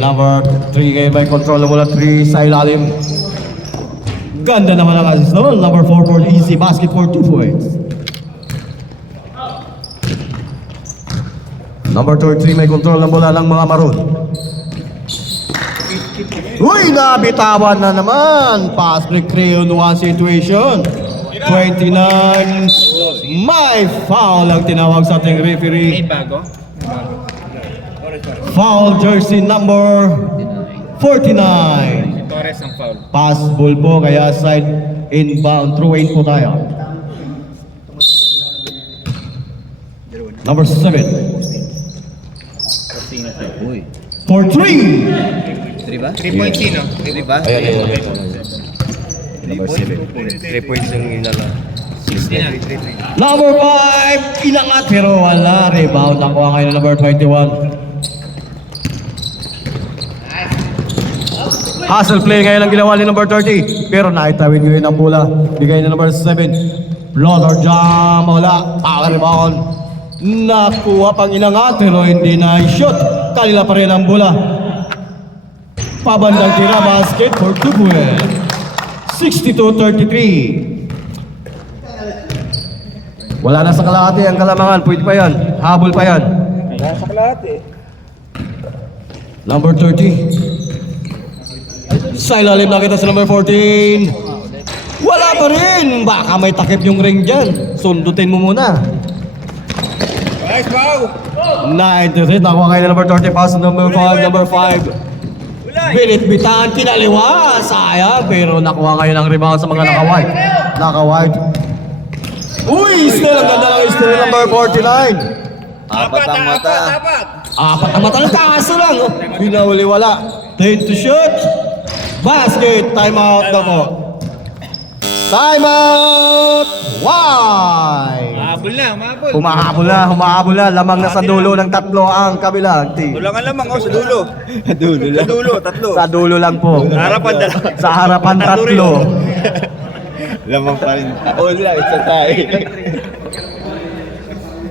Number 3 ngayon, may control ng bola 3 sa ilalim. Ganda naman ang assist noon. Number 4 for easy basket for 2 points. Number 33 may control ng bola ng mga maroon. Uy, nabitawan na naman. Pass break 3 on 1 situation. 29. May foul ang tinawag sa ating referee. Foul jersey number 49. Torres ang foul. Pass ball po, kaya side inbound, throw in po tayo. Number 7. Uy. For 3. 3 ba? 3 points yun, no? 3 ba? Ayan. Number 7. 3 points yung inala. 16. Number 5. Inangat pero wala. Rebound. Nakuha kayo na number 21. Hustle play ngayon ang ginawa ni number 30. Pero naitawid ngayon ang bola. Bigay ni number 7. Floater jump. Wala. Power rebound. Nakuha pang inangat pero hindi na shoot. Kanila pa rin ang bola. Pabandang tira basket for 2 points. 62-33. Wala na sa kalahati ang kalamangan. Pwede pa yan. Habol pa yan. Wala sa kalahati. Number 30. Sa ilalim nakita sa number 14. Wala pa rin. Baka may takip yung ring dyan. Sundutin mo muna. Nice foul! 93. Nakuha kayo na number 30. Pass number 5. Number 5. Binit-bitaan. Kinaliwa. Sayang. Pero nakuha kayo ng rebound sa mga naka-white. Naka-white. Uy! Still ang ganda ng still number 49. Apat ang mata. Apat ang mata ng kaso lang. Oh. Binahuli wala. 10 to shoot. Basket. Time out na po. Time out. Why? Mahabol na, mahabol. Humahabol na. Lamang na sa dulo ng tatlo ang kabilang team. Tulangan lamang sa dulo. Dulo lang. Sa dulo, tatlo. Sa dulo lang po. Harapan dalawa. Sa harapan tatlo. Lamang pa rin. Wala, it's a tie.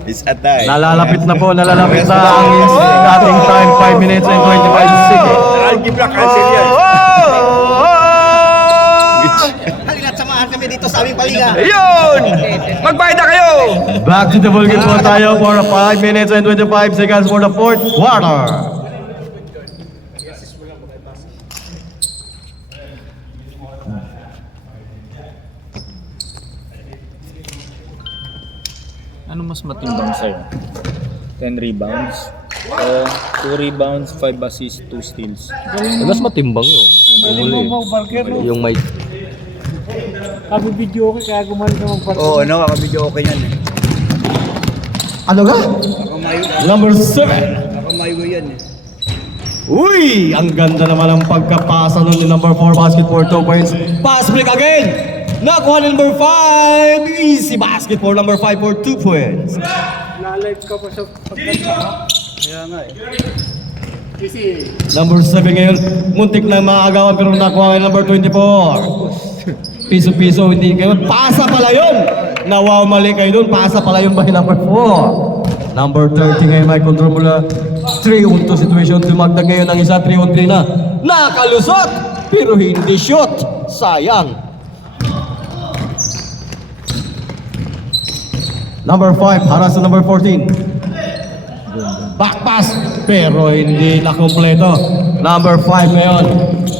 It's a tie. Nalalapit na ang dating time. 5 minutes and 25 seconds. Algi Black, cancel yan. Halina't samahan kami dito sa aming palinga. Ayun! Magbayad na kayo! Back to the ball game po tayo for 5 minutes and 25 seconds for the fourth quarter. Ano mas matimbang sa'yo? 10 rebounds? 2 rebounds, 5 assists, 2 steals. Mas matimbang yun. Galing mo mag-barker, no? Yung may... Kami video okay, kaya gumaling ka mag-barker. Oo, ano, kakabidyo okay yan eh. Ano ka? Number 7. Nakamayo yan eh. Uy! Ang ganda naman ang pagkapasa nun ni number 4 basket for 2 points. Pass break again! Nakuha ni number 5. Easy basket for number 5 for 2 points. Na-live ka pa sa pagkanta. Kaya nga eh. Number 7 ngayon, muntik na maagawan pero nakuha ngayon number 24. Piso-piso, hindi kayo. Pasa pala yun! Nawaw, mali kayo dun. Pasa pala yun by number 4. Number 30 ngayon, may control mula 3-on-2 situation. Tumagdag ngayon ang isa, 3-on-3 na. Nakalusot! Pero hindi shoot. Sayang. Number 5, haras sa number 14. Back pass, pero hindi na kompleto. Number 5 ngayon.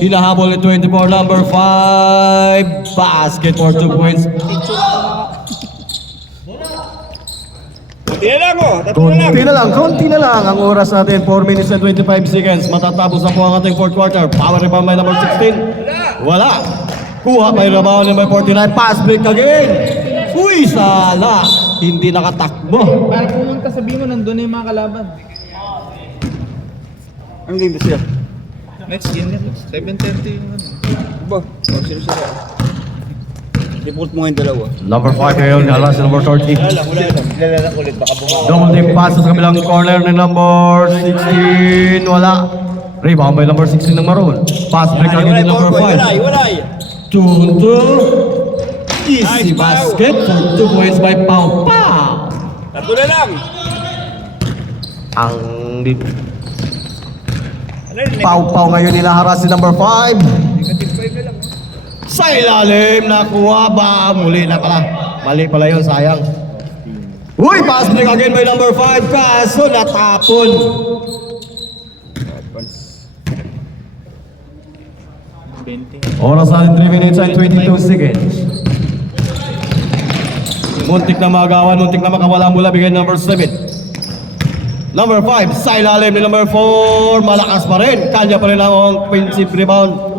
Hinahabol ni 24, number 5. Basket for 2 points. Konti na lang ang oras natin. 4 minutes and 25 seconds. Matatapos na po ang ating fourth quarter. Power rebound by number 16. Wala. Kuha by rebound number 49. Pass break again. Uy, sala. Hindi nakatakbo. Para pumunta sabihin mo, nandun na yung mga kalaban. Ang game ba siya? Next game yan. 7:30 yung ano. Ba? Sino? Report mo ngayon dalawa. Number 5 ngayon, halas sa number 30. Lalala ulit, baka bumawa. Double team pass sa kabilang corner ni number 16. Wala. Rebound by number 16 ng Maroon. Pass break again ni number 5. Walay! 2-2. Easy basket for 2 points by Pau Pau. Tatlo na lang! Ang Pau Pau ngayon nilaharas si number 5. Sa ilalim, nakuha ba? Muli na pala. Mali pala yun, sayang. Uy, pass break again by number 5. Kaso natapon. Oras natin 3 minutes and 22 seconds. Muntik na magawan, muntik na makawala mula bigay number 7. Number 5, sa ilalim ni number 4. Malakas pa rin. Kanya pa rin ang offensive rebound.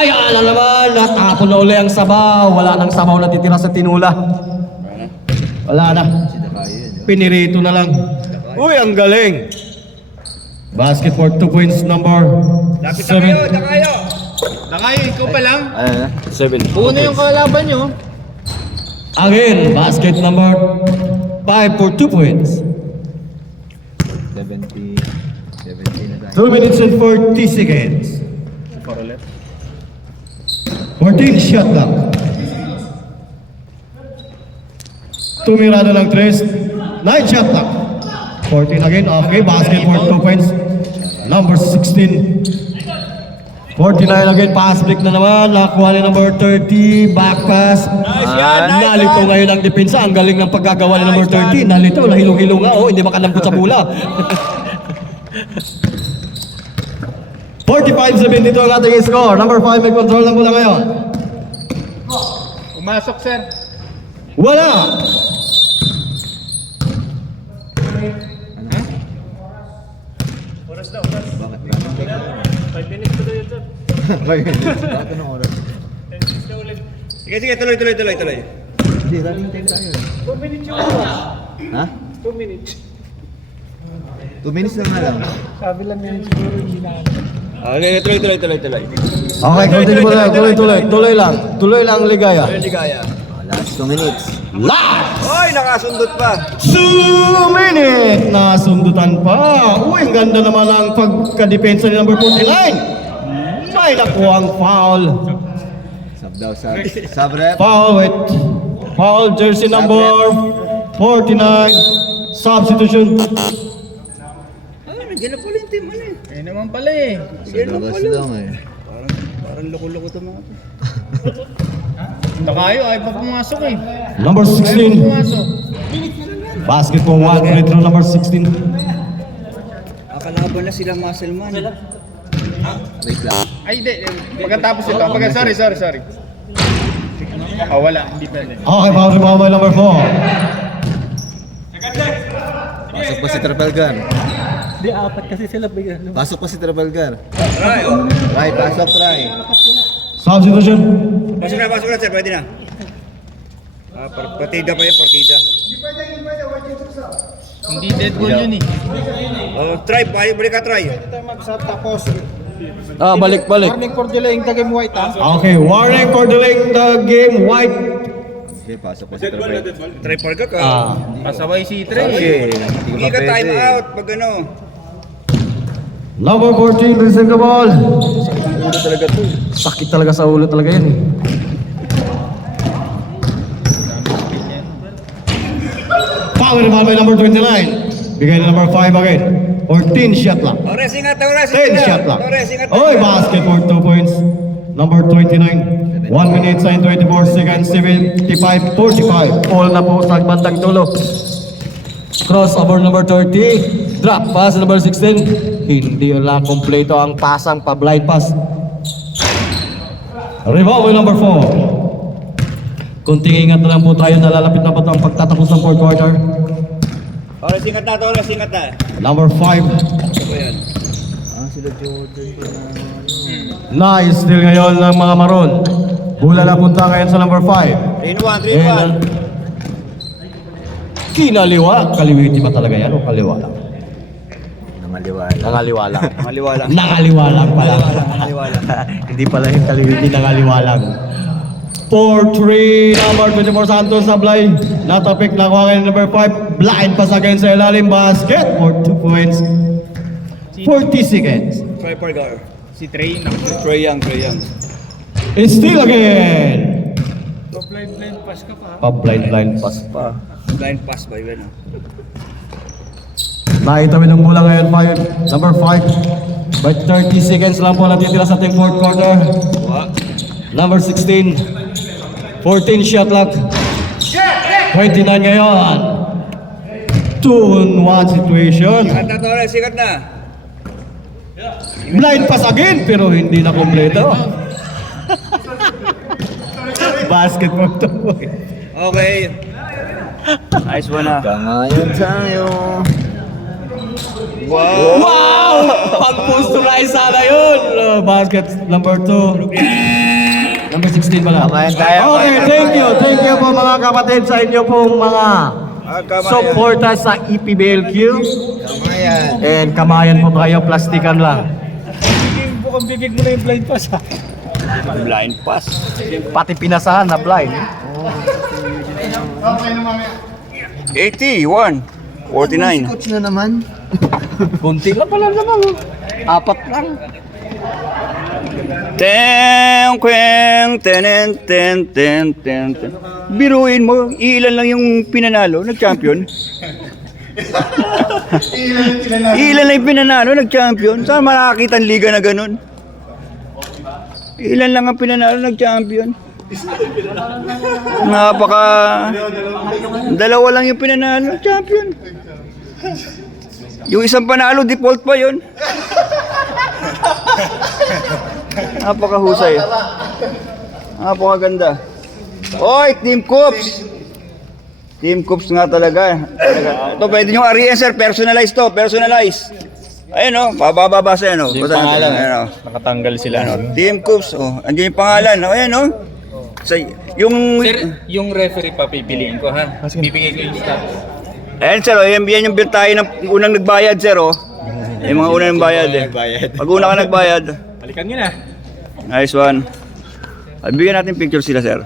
Ayan na naman, natapon na uli ang sabaw. Wala nang sabaw na titira sa tinula. Wala na. Pinirito na lang. Uy, ang galing. Basket for 2 points number 7. Nakayo, ikaw pa lang. 7. Puno yung kalaban nyo. Again, basket number 5 for 2 points. 70 na 2 minutes and 40 seconds. 14 shot lang. Tumira na ng 3. 9 shot lang. 14 again. Okay, basket for 2 points. Number 16. 49 again. Pass break na naman. Nakuha ni number 30. Back pass. Nalito ngayon ang depensa. Ang galing ng paggagawa ni number 30. Nalito. Nahilong-hilong nga. Oh, hindi makalambot sa bola. 45-72 ang ating score. Number 5 may control ng bola ngayon. Pumasok, sir. Wala! Sige, tuloy. Hindi, running time tayo. 2 minutes yung oras. Ha? 2 minutes. 2 minutes lang na lang. Sabi lang yan siguro hindi na. Okay, tuloy. Okay, continue mo lang. Tuloy lang. Tuloy lang ligaya. Ligaya. Last 2 minutes. Last! Hoy, nakasundot pa! 2 minutes! Nasundutan pa. Uy, ang ganda naman ang pagkadepensa ni number 49. May nakuha ang foul. Sub daw, sub rep. Foul jersey number 49. Substitution. Nandiyan na pala yung team, ano eh. Ayun naman pala eh. Sa labas lang eh. Parang loko-loko ito mga ito. Nakayo, ay pa pumasok eh. Number 16. Pumasok. Basketball 1, free throw number 16. Akalaban na sila Muscleman. Wait lang. Ay, hindi. Pagkatapos ito. Sorry. Oh, wala. Hindi pwede. Okay, foul rebound by number 4. Pasok pa si Trafalgar. Di, 4 kasi sila bigyan. Pasok pa si Trafalgar. Try, pasok, try. Substitution. Pasok na, sir. Pwede na. Partida pa yan, partida. Hindi dead ball yun eh. Try, balik ka, try. Tapos, Balik. Warning for delaying the game white ha. Okay, warning for delaying the game, white. Sige, pasok ko sa trapay. Tripod ka ka. Pasaway si Trey. Sige, Hindi ka time out pag ano. Number 14, receive the ball. Sakit talaga sa ulo talaga yan. Power ball by number 29. Bigay na number 5 again. 14 shot lang. Torres, ingat, Torres. 10 shot lang. Torres, ingat. Oy, basket for 2 points. Number 29. 1 minute and 24 seconds. 75-45. All na po sa bandang dulo. Crossover number 30. Drop pass number 16. Hindi lang kompleto ang pasang pa-blind pass. Rebound by number 4. Kunting ingat na lang po tayo. Nalalapit na po ang pagtatapos ng fourth quarter. Torres, ingat na, Torres, ingat na. Number 5. Nice steal ngayon ng mga Maroon. Bola na punta ngayon sa number 5. 3-1. Kinaliwa. Kaliwiti ba talaga yan o kaliwa lang? Nangaliwala. Nangaliwa lang. Maliwa lang. Nangaliwa lang pala. Hindi pala yung kaliwiti. Nangaliwa lang. 4-3, number 24 Santos Sablay. Natapik na kuha ngayon number 5. Blind pass again sa ilalim. Basket for 2 points. 40 seconds. Tripod ka. Si Trey. Trey Young. Steal again. Blind pass ka pa. Pa-blind pass pa. Blind pass ba yun? Naitawin ng bola ngayon, number 5. By 30 seconds lang po natitira sa ating fourth quarter. Number 16. 14 shot clock. 29 ngayon. 2-on-1 situation. Ingat na, Torres, ingat na. Blind pass again pero hindi na kompleto. Basketball to. Okay. Nice one na. Kangayon tayo. Wow! Pag-post to guys sana yun. Basket number 2. Number 16 pala. Kangayon tayo. Okay, thank you po mga kapatid sa inyo pong mga supporters sa EPBLQ. Kangayan. And kamayan po tayo, plastikan lang. Bukang bigig mo na yung blind pass ha. Blind pass. Pati pinasahan na blind. 81. 49. Coach na naman. Kunti lang pala naman. 4 lang. Ten. Biruin mo, ilan lang yung pinanalo, nag-champion. Ilan lang yung pinanalo, nag-champion. Saan makakita ang liga na ganun? Ilan lang ang pinanalo, nag-champion. Dalawa lang yung pinanalo, nag-champion. Yung isang panalo, default pa yun. Napakahusay. Napakaganda. Oy, Team Coops! Team Coops nga talaga. Ito, pwede nyo ariyan, sir. Personalize to. Personalize. Ayun, o. Pababasa yan, o. Yung pangalan, Ayun, o. nakatanggal sila. Team Coops, o. Andiyan yung pangalan. O, ayan, o. Sa, yung... Sir, yung referee pa pipiliin ko ha. Bibigay ko yung stats. Ayan, sir, o. Yan yung tayo ng unang nagbayad, sir, o. Yung mga unang nagbayad, eh. Pag una ka nagbayad. Balikan nyo na. Nice one. Bigyan natin picture sila, sir.